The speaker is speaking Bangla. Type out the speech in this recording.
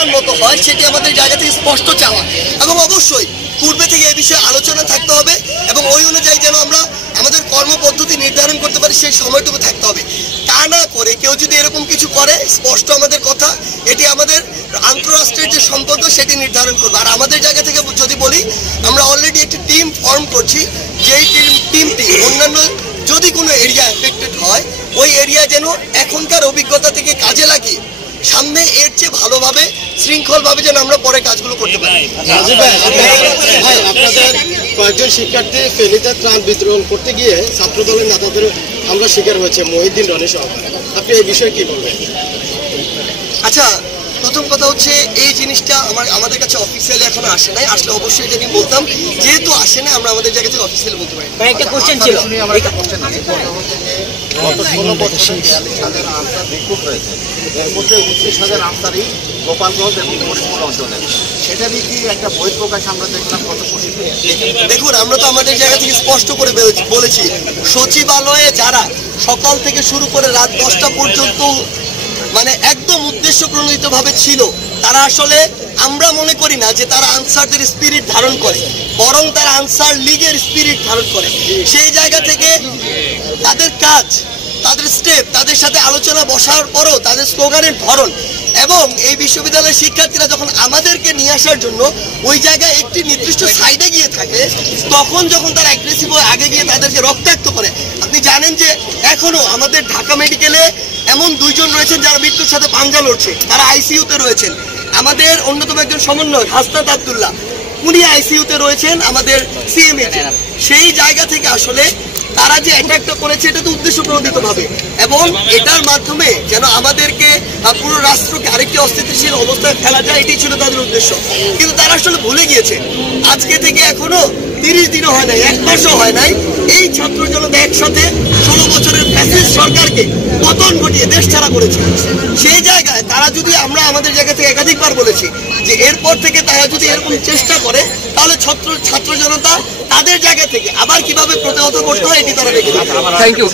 পরিমাণ মতো হয় সেটি আমাদের জায়গা থেকে স্পষ্ট চাওয়া, এবং অবশ্যই পূর্বে থেকে এই বিষয়ে আলোচনা থাকতে হবে এবং ওই অনুযায়ী যেন আমরা আমাদের কর্মপদ্ধতি নির্ধারণ করতে পারি সেই সময়টুকু থাকতে হবে। তা না করে কেউ যদি এরকম কিছু করে, স্পষ্ট আমাদের কথা, এটি আমাদের আন্তঃরাষ্ট্রের যে সম্পর্ক সেটি নির্ধারণ করবে। আর আমাদের জায়গা থেকে যদি বলি, আমরা অলরেডি একটি টিম ফর্ম করছি, যেই টিমটি অন্যান্য যদি কোনো এরিয়া এফেক্টেড হয় ওই এরিয়া যেন এখনকার অভিজ্ঞতা থেকে কাজে লাগিয়ে সামনে এর চেয়ে ভালোভাবে শৃঙ্খলভাবে যেন আমরা পরে কাজগুলো করতে পারি। আপনাদের কয়েকজন শিক্ষার্থী ফেনীতে ত্রাণ বিতরণ করতে গিয়ে ছাত্রদলের নেতাদের আমরা শিকার হয়েছে, মহিউদ্দিন রনি সহ, আপনি এই বিষয়ে কি বলবেন? আচ্ছা, প্রথম কথা হচ্ছে এই জিনিসটা আমাদের কাছে অফিসিয়ালি এখনো আসে নাই, আসলে অবশ্যই যদি বলতাম, যেহেতু আসে না আমরা আমাদের জায়গা থেকে অফিসিয়ালি বলতে পারি। একটা কোশ্চেন ছিল, গত 16 বছরে 42,000 আনসার রিক্রুট হয়েছে, এর মধ্যে 29,000 আনসারই গোপালগঞ্জ এবং ফরিদপুর অঞ্চলে। সেটা নিয়ে কি একটা বই প্রকাশ আমরা দেখলাম কত খুশি? দেখুন, আমরা তো আমাদের জায়গা থেকে স্পষ্ট করে বলেছি, সচিবালয়ে যারা সকাল থেকে শুরু করে রাত 10টা পর্যন্ত মানে একদম উদ্দেশ্য প্রণোদিতভাবে ছিল, তারা আসলে আমরা মনে করি না যে তারা আনসারদের স্পিরিট ধারণ করে, বরং তারা আনসার লীগের স্পিরিট ধারণ করে। সেই জায়গা থেকে তাদের কাজ, তাদের স্টেপ, তাদের সাথে আলোচনা বসার পরও তাদের স্লোগানের ধরন এবং এই বিশ্ববিদ্যালয়ের শিক্ষার্থীরা যখন আমাদেরকে নিয়ে আসার জন্য ওই জায়গায় একটি নির্দিষ্ট সাইডে গিয়ে থাকে, তখন যখন তারা অ্যাগ্রেসিভ হয়ে আগে গিয়ে তাদেরকে রক্তাক্ত করে। আপনি জানেন যে এখনো আমাদের ঢাকা মেডিকেলে এমন 2 জন রয়েছেন যারা মৃত্যুর সাথে পাঞ্জা লড়ছে, তারা আইসিইউতে রয়েছেন। আমাদের অন্যতম একজন সমন্বয়ক হাসনাত আব্দুল্লাহ, উনি আইসিইউতে রয়েছেন আমাদের সিএমএইচে। সেই জায়গা থেকে আসলে তারা যে অ্যাটাকটা করেছে এটা তো উদ্দেশ্য প্রণোদিতভাবে, এবং এটার মাধ্যমে যেন আমাদেরকে পুরো রাষ্ট্রকে আরেকটি অস্থিতিশীল অবস্থায় ফেলা যায়, এটাই ছিল তাদের উদ্দেশ্য। কিন্তু তারা আসলে ভুলে গিয়েছে, আজকে থেকে এখনো 30 দিনও হয় নাই, 1 মাসও হয় নাই, এই ছাত্র জনতা একসাথে 16 বছরের ফ্যাসিস্ট সরকারকে পতন ঘটিয়ে দেশ ছাড়া করেছে। সেই জায়গায় তারা যদি, আমরা আমাদের জায়গা থেকে একাধিকবার বলেছি যে এরপর থেকে তারা যদি এরকম চেষ্টা করে, তাহলে ছাত্র জনতা তাদের জায়গা থেকে আবার কিভাবে প্রতিহত করতে হয় এটি তারা দেখে। Thank you